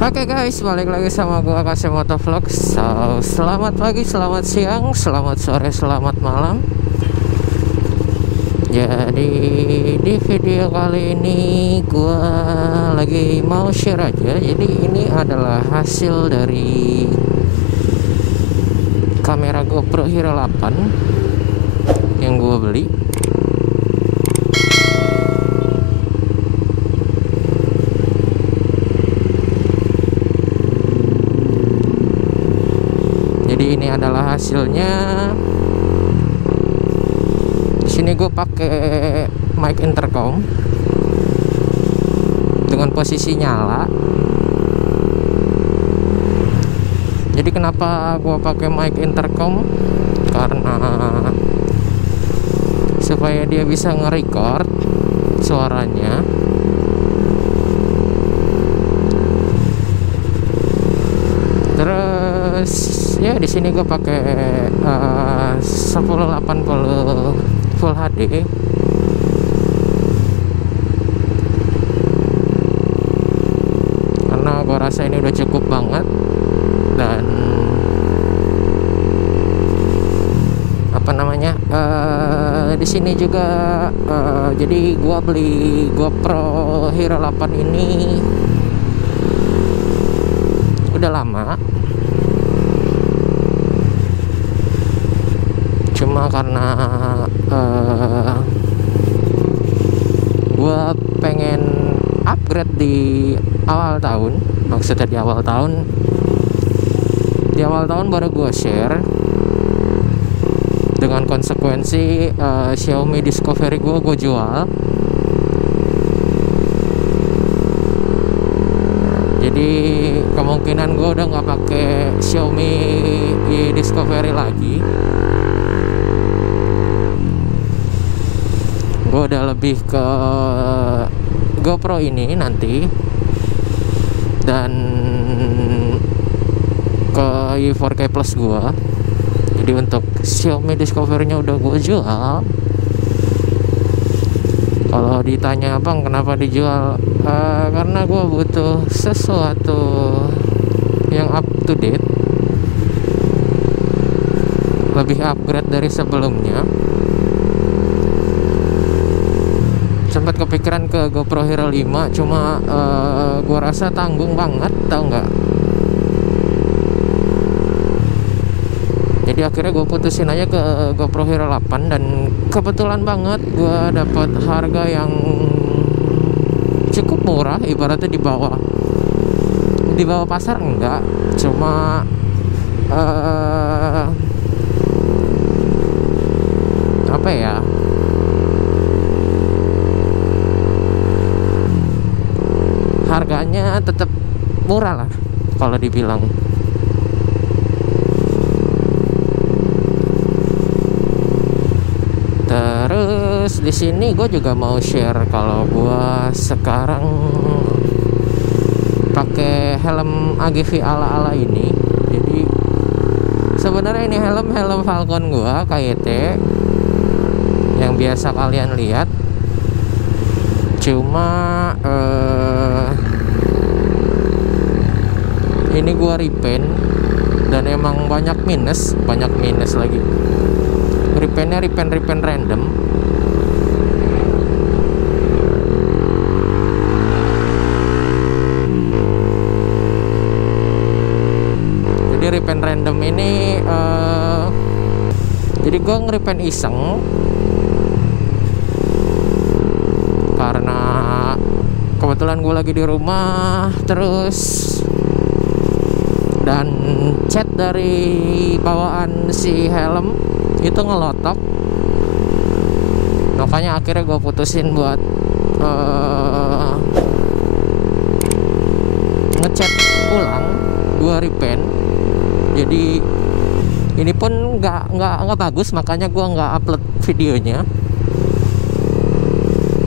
Oke guys, balik lagi sama gua Kasih Motovlog. Selamat pagi, selamat siang, selamat sore, selamat malam. Jadi di video kali ini gua lagi mau share aja. Jadi ini adalah hasil dari kamera GoPro Hero 8 yang gua beli. Jadi ini adalah hasilnya. Di sini gue pakai mic intercom dengan posisi nyala. Jadi kenapa gue pakai mic intercom? Karena supaya dia bisa nge-record suaranya. Terus ya di sini gue pakai 1080 Full HD. Karena gue rasa ini udah cukup banget. Dan apa namanya, di sini juga jadi gue beli GoPro Hero 8 ini udah lama. Cuma karena gue pengen upgrade di awal tahun. Maksudnya di awal tahun baru gue share. Dengan konsekuensi Xiaomi Discovery gue jual. Jadi kemungkinan gue udah nggak pakai Xiaomi Discovery lagi. Gue udah lebih ke GoPro ini nanti, dan ke i4K Plus gue. Jadi untuk Xiaomi Discovery-nya udah gue jual. Kalau ditanya bang kenapa dijual, karena gue butuh sesuatu yang up to date, lebih upgrade dari sebelumnya. Sempat kepikiran ke GoPro Hero 5, cuma gua rasa tanggung banget, tau nggak? Jadi akhirnya gue putusin aja ke GoPro Hero 8, dan kebetulan banget gua dapat harga yang cukup murah. Ibaratnya di bawah pasar enggak, cuma apa ya? Harganya tetap murah lah kalau dibilang. Terus di sini gue juga mau share kalau gue sekarang pakai helm AGV ala-ala ini. Jadi sebenarnya ini helm Falcon gue KYT yang biasa kalian lihat. Cuma ini gua repaint dan emang banyak minus lagi. Repaintnya repaint random. Jadi repaint random ini jadi gua nge-repaint iseng. Karena kebetulan gue lagi di rumah terus, dan cat dari bawaan si helm itu ngelotok. Makanya akhirnya gue putusin buat ngecat ulang, gue repaint. Jadi ini pun nggak bagus, makanya gue nggak upload videonya.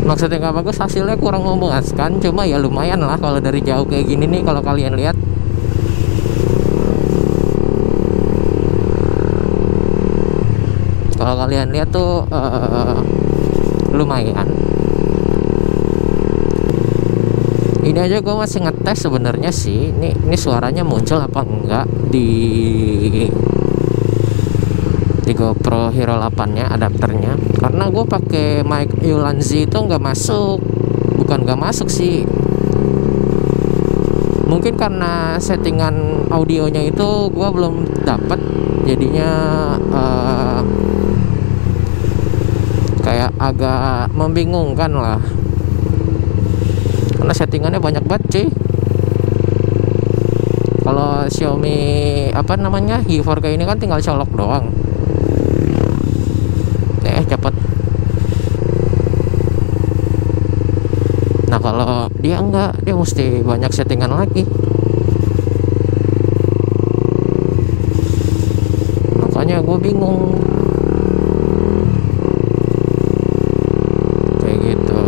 Maksudnya nggak bagus, hasilnya kurang memuaskan. Cuma ya lumayan lah kalau dari jauh kayak gini nih. Kalau kalian lihat, tuh lumayan. Ini aja gue masih ngetes sebenarnya sih, ini suaranya muncul apa enggak di GoPro Hero 8 nya, adapternya. Karena gue pakai mic Ulanzi itu nggak masuk, bukan nggak masuk sih, mungkin karena settingan audionya itu gue belum dapet, jadinya kayak agak membingungkan lah, karena settingannya banyak banget cuy. Kalau Xiaomi apa namanya Hi4K ini kan tinggal colok doang. Cepet. Nah kalau dia enggak, dia mesti banyak settingan lagi. Makanya gue bingung. Kayak gitu.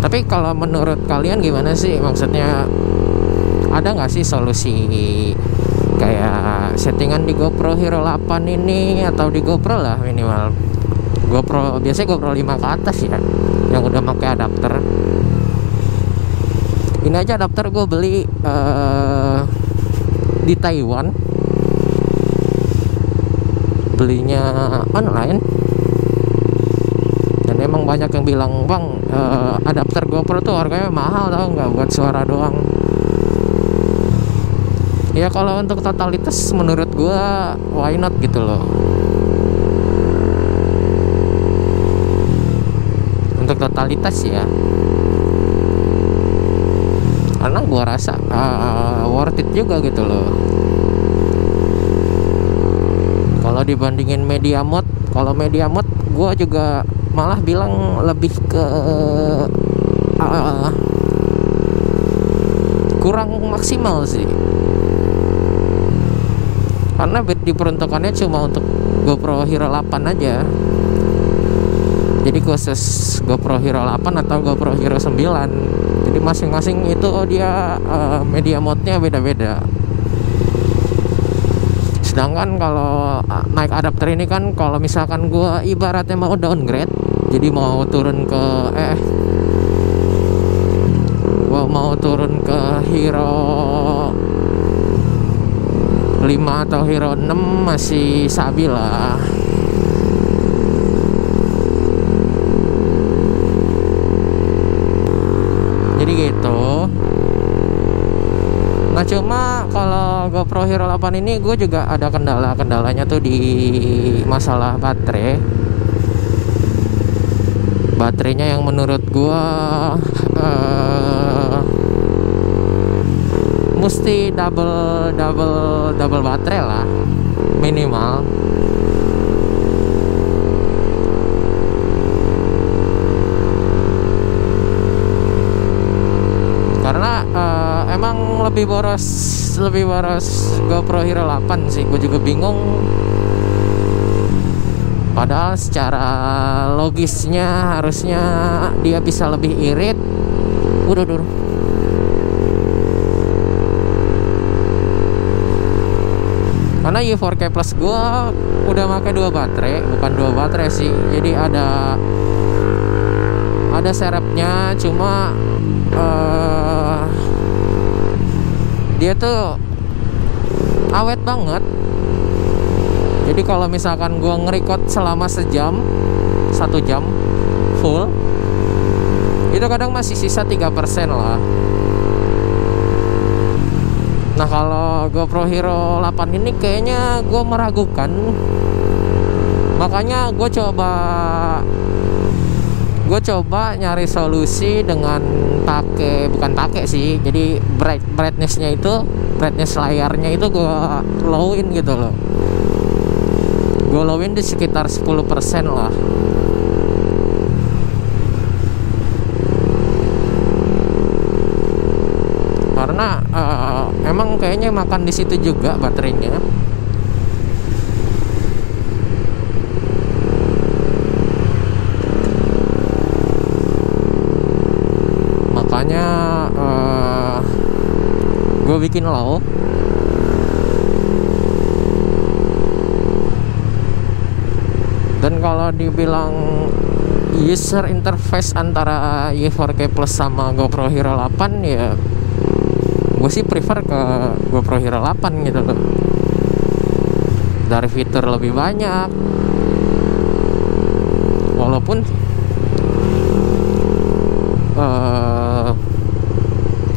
Tapi kalau menurut kalian gimana sih? Maksudnya ada nggak sih solusi kayak settingan di GoPro Hero 8 ini, atau di GoPro lah minimal GoPro, biasanya GoPro 5 ke atas ya, yang udah pakai adapter. Ini aja adapter gue beli di Taiwan, belinya online, dan emang banyak yang bilang, bang, adapter GoPro tuh harganya mahal tau nggak, buat suara doang. Ya kalau untuk totalitas menurut gua why not gitu loh. Untuk totalitas ya, karena gua rasa worth it juga gitu loh. Kalau dibandingin media mode, kalau media mode gua juga malah bilang lebih ke kurang maksimal sih, karena diperuntukannya cuma untuk GoPro Hero 8 aja. Jadi khusus GoPro Hero 8 atau GoPro Hero 9. Jadi masing-masing itu dia media mode-nya beda-beda. Sedangkan kalau naik adapter ini kan, kalau misalkan gua ibaratnya mau downgrade, jadi mau turun ke gua mau turun ke Hero 5 atau Hero 6 masih stabil lah. Jadi gitu. Nah cuma kalau GoPro Hero 8 ini gue juga ada kendalanya tuh di masalah baterai. Baterainya yang menurut gue mesti double baterai lah minimal. Karena emang lebih boros GoPro Hero 8 sih. Gue juga bingung. Padahal secara logisnya harusnya dia bisa lebih irit. Udah. Karena Hi4K Plus gue udah pakai 2 baterai, bukan 2 baterai sih. Jadi ada serepnya, cuma dia tuh awet banget. Jadi kalau misalkan gue nge-record selama 1 jam full, itu kadang masih sisa 3% lah. Nah kalau GoPro Hero 8 ini kayaknya gue meragukan. Makanya gue coba nyari solusi dengan bukan pakai sih. Jadi brightness layarnya itu gue lowin gitu loh. Gue lowin di sekitar 10% lah. Karena emang kayaknya makan di situ juga baterainya. Makanya gue bikin low. Dan kalau dibilang user interface antara Y4K Plus sama GoPro Hero 8, ya gue sih prefer ke GoPro Hero 8 gitu loh. Dari fitur lebih banyak, walaupun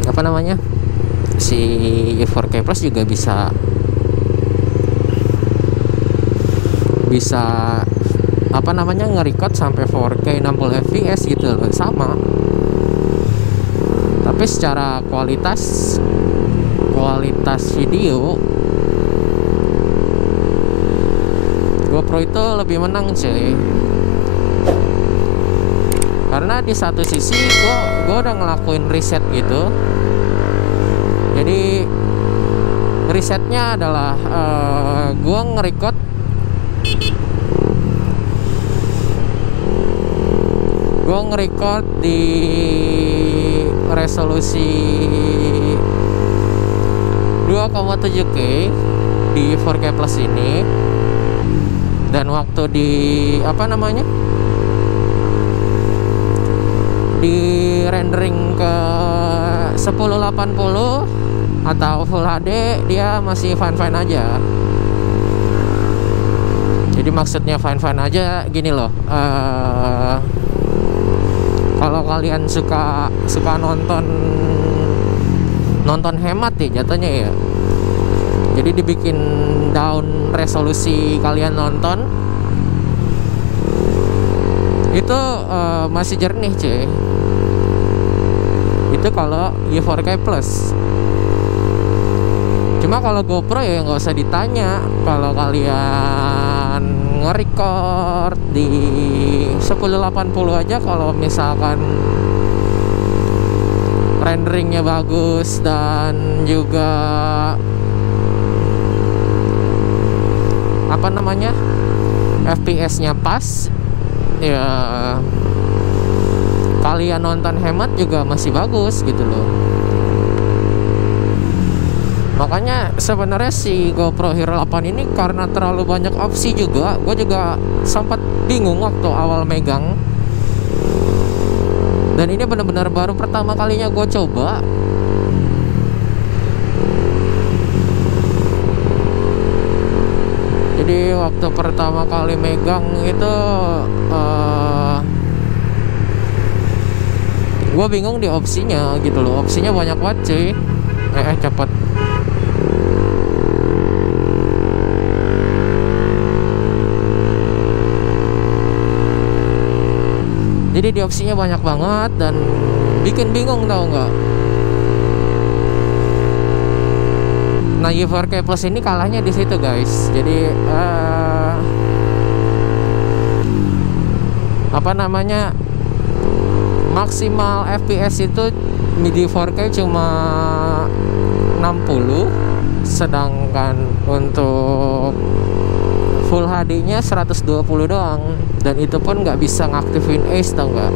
apa namanya, si Y4K Plus juga bisa apa namanya, nge-record sampai 4K 60 fps gitu loh, sama. Tapi secara kualitas video, GoPro itu lebih menang cuy. Karena di satu sisi gue udah ngelakuin riset gitu. Jadi risetnya adalah gue nge-record di resolusi 2,7K di 4K Plus ini. Dan waktu di apa namanya, di rendering ke 1080 atau Full HD, dia masih fine-fine aja. Jadi maksudnya fine-fine aja gini loh, kalau kalian suka nonton hemat ya jatuhnya ya. Jadi dibikin down resolusi kalian nonton itu masih jernih cuy. Itu kalau Y4K Plus. Cuma kalau GoPro ya nggak usah ditanya. Kalau kalian nge-record di 1080 aja, kalau misalkan renderingnya bagus dan juga apa namanya, FPS-nya pas, ya kalian nonton hemat juga masih bagus gitu loh. Makanya sebenarnya si GoPro Hero 8 ini karena terlalu banyak opsi juga, gue juga sempat bingung waktu awal megang. Dan ini benar-benar baru pertama kalinya gue coba. Jadi waktu pertama kali megang itu gue bingung di opsinya gitu loh. Opsinya banyak banget cuy. Cepet. Jadi di opsinya banyak banget dan bikin bingung, tau nggak? Nah, Y4K Plus ini kalahnya di situ guys. Jadi apa namanya, maksimal FPS itu di 4K cuma 60, sedangkan untuk Full HD-nya 120 doang. Dan itu pun nggak bisa ngaktifin Ace, tau nggak?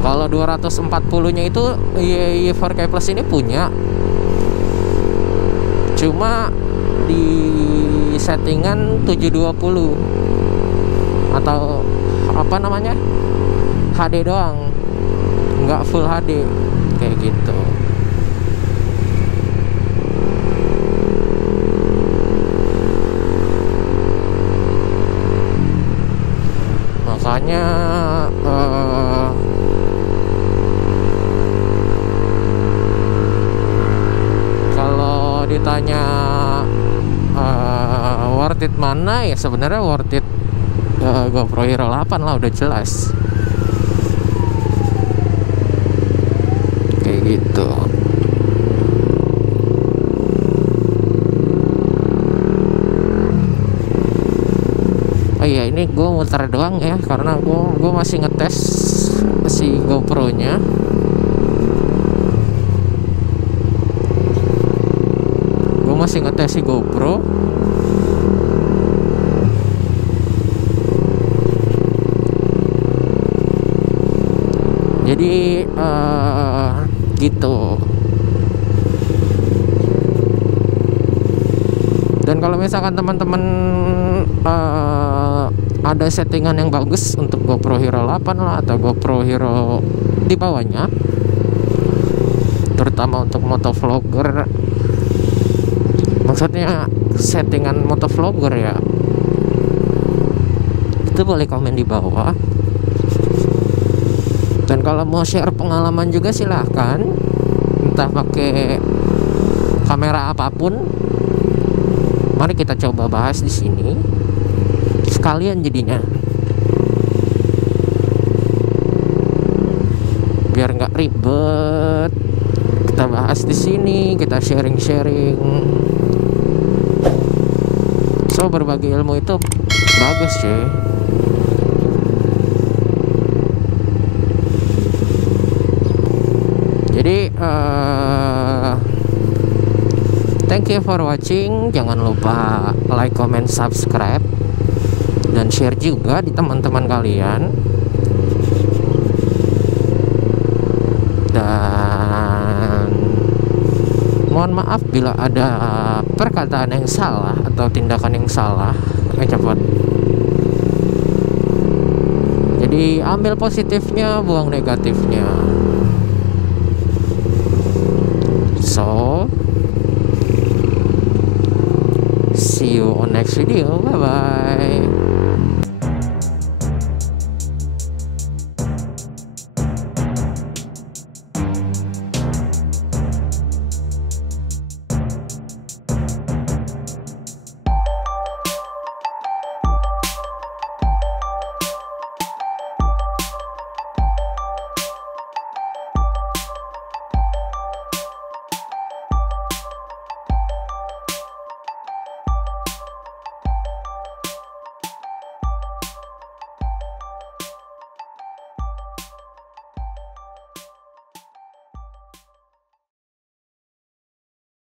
Kalau 240-nya itu Y4K Plus ini punya, cuma di settingan 720 atau apa namanya, HD doang, nggak Full HD kayak gitu. Makanya kalau ditanya worth it mana, ya sebenarnya worth it GoPro Hero 8 lah, udah jelas kayak gitu. Oh iya, ini gue muter doang ya, karena gue masih ngetes si GoPro nya. Gue masih ngetes si GoPro. Jadi gitu. Dan kalau misalkan teman-teman ada settingan yang bagus untuk GoPro Hero 8 lah atau GoPro Hero di bawahnya, terutama untuk motovlogger, maksudnya settingan motovlogger ya, itu boleh komen di bawah. Dan kalau mau share pengalaman juga silahkan, entah pakai kamera apapun, mari kita coba bahas di sini sekalian jadinya, biar nggak ribet. Kita bahas di sini, kita sharing-sharing. So berbagi ilmu itu bagus cuy. Jadi thank you for watching. Jangan lupa like, comment, subscribe, dan share juga di teman-teman kalian. Dan mohon maaf bila ada perkataan yang salah atau tindakan yang salah. Cepat. Jadi ambil positifnya, buang negatifnya. So see you on next video. Bye bye.